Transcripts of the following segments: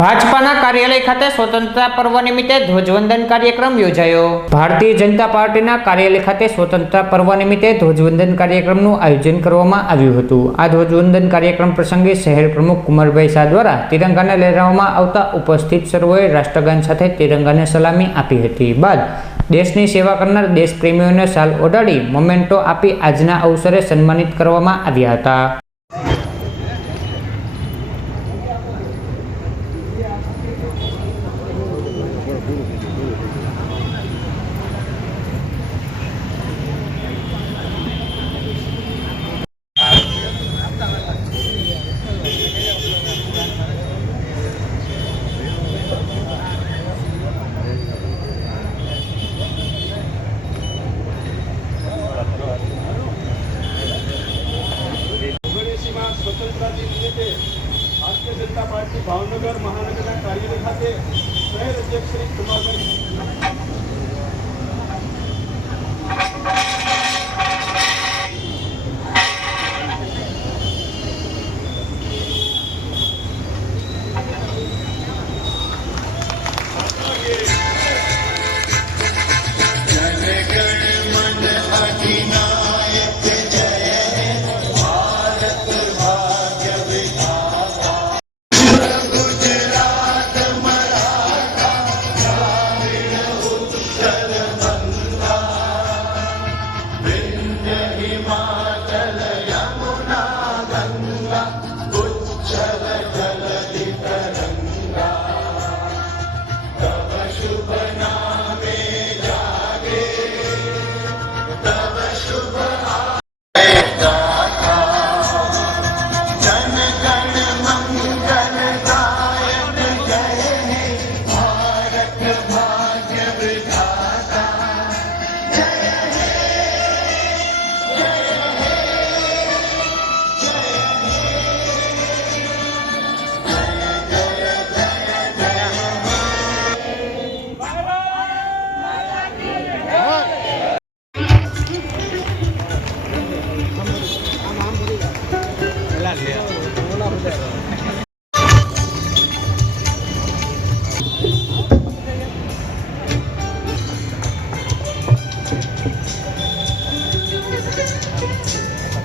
ભાજપાના કાર્યાલય ખાતે સ્વતંત્રતા પર્વ નિમિત્તે ધ્વજવંદન કાર્યક્રમ યોજાયો. ભારતીય જનતા પાર્ટીના કાર્યાલય ખાતે સ્વતંત્રતા પર્વ નિમિત્તે ધ્વજવંદન કાર્યક્રમનું આયોજન કરવામાં આવ્યું હતું. આ ધ્વજવંદન કાર્યક્રમ પ્રસંગે શહેર પ્રમુખ કુમારભાઈ શાહ દ્વારા તિરંગાને લહેરાવવામાં આવતા ઉપસ્થિત સર્વોએ રાષ્ટ્રગાન સાથે તિરંગાને સલામી આપી હતી. બાદ દેશની સેવા કરનાર દેશપ્રેમીઓને શાલ ઓઢાડી મોમેન્ટો આપી આજના અવસરે સન્માનિત કરવામાં આવ્યા હતા. ભાવનગર મહાનગરના કાર્યાલય ખાતે શહેર અધ્યક્ષ શ્રી કુમારભાઈ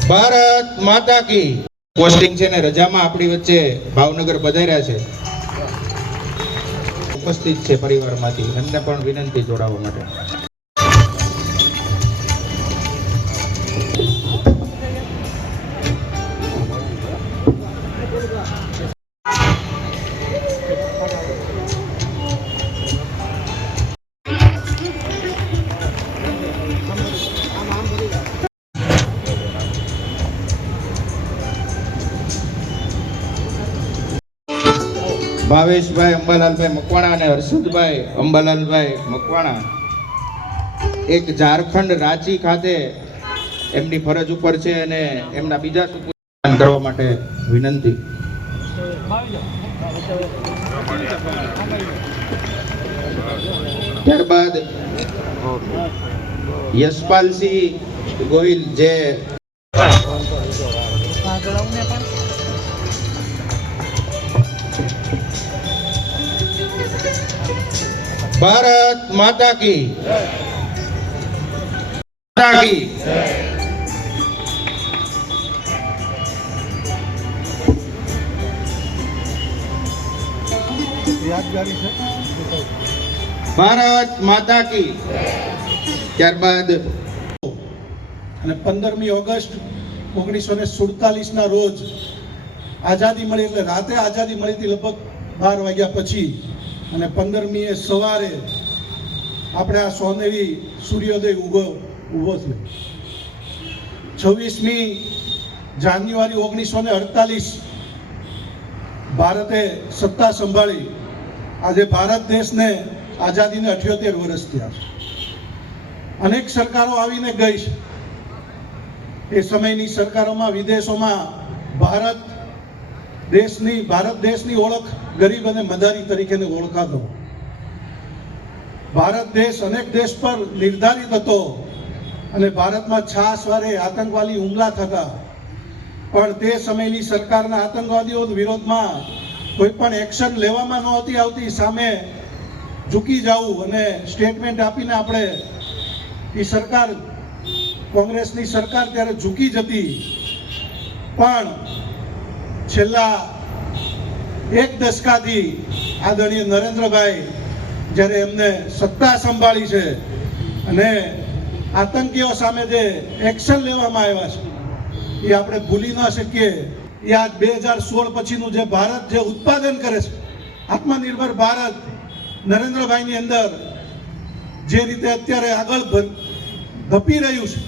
ભારત માતા કી. પોસ્ટિંગ છે ને રજામાં આપણી વચ્ચે ભાવનગર પધાર્યા છે. ઉપસ્થિત છે પરિવારમાંથી. એમને પણ વિનંતી જોડાવા માટે. ભાવેશભાઈ અંબાલાલભાઈ મકવાણા અને હર્ષદભાઈ અંબાલાલભાઈ મકવાણા. એક ઝારખંડ રાંચી ખાતે એમની ફરજ ઉપર છે અને એમના બીજા સુપુત્ર કરવા માટે વિનંતી. ત્યારબાદ યશપાલસિંહ ગોહિલ જે ભારત માતા કી. માતા કી. ભારત માતા કી. ત્યારબાદ અને પંદરમી ઓગસ્ટ ઓગણીસો ને સુડતાલીસના રોજ આઝાદી મળી એટલે રાતે આઝાદી મળી હતી લગભગ બાર વાગ્યા પછી. અને પંદરમીએ સવારે આપણે આ સોનેરી સૂર્યોદય ઊભો ઊભો થયો છવ્વીસમી જાન્યુઆરી ઓગણીસો ને અડતાલીસ ભારતે સત્તા સંભાળી. આજે ભારત દેશને આઝાદીને અઠ્યોતેર વર્ષ થયા છે. અનેક સરકારો આવીને ગઈ છે. એ સમયની સરકારોમાં વિદેશોમાં ભારત દેશની, ભારત દેશની ઓળખ ગરીબ અને મદારી તરીકેને ઓળખાતો. ભારત દેશ અનેક દેશ પર નિર્ધારિત હતો અને ભારતમાં છાસવારે આતંકવાદી હુમલા થતા. પણ તે સમયની સરકારના આતંકવાદીઓ વિરોધમાં કોઈ પણ એક્શન લેવામાં નહોતી આવતી. સામે ઝૂકી જવું અને સ્ટેટમેન્ટ આપીને આપણે એ સરકાર, કોંગ્રેસની સરકાર ત્યારે ઝૂકી જતી. પણ છેલ્લા એક દશકાથી આદરણીય નરેન્દ્રભાઈ જ્યારે એમને સત્તા સંભાળી છે અને આતંકીઓ સામે જે એક્શન લેવામાં આવ્યા છે, એ આપણે ભૂલી ન શકીએ. એ આજ બે હજાર સોળ પછીનું જે ભારત જે ઉત્પાદન કરે છે, આત્મનિર્ભર ભારત નરેન્દ્રભાઈની અંદર જે રીતે અત્યારે આગળ ધપી રહ્યું છે,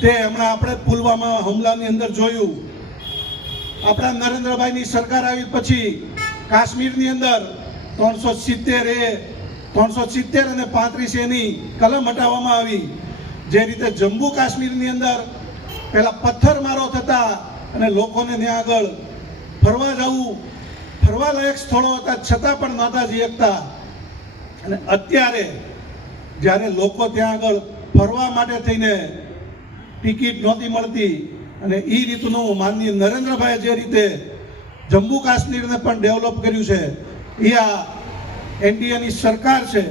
તે હમણાં આપણે પુલવામા હુમલાની અંદર જોયું. આપણા નરેન્દ્રભાઈની સરકાર આવી પછી કાશ્મીરની અંદર ત્રણસો સિત્તેર એ, ત્રણસો સિત્તેર અને પાંત્રીસ એની કલમ હટાવવામાં આવી. જે રીતે જમ્મુ કાશ્મીરની અંદર પહેલાં પથ્થરમારો થતા અને લોકોને ત્યાં આગળ ફરવા જવું, ફરવા લાયક સ્થળો હતા, છતાં પણ નહોતા જઈ અને અત્યારે જ્યારે લોકો ત્યાં આગળ ફરવા માટે થઈને ટિકિટ નહોતી મળતી અને એ રીતનું માનનીય નરેન્દ્રભાઈએ જે રીતે જમ્મુ કાશ્મીરને પણ ડેવલપ કર્યું છે એ આ એનડીએની સરકાર છે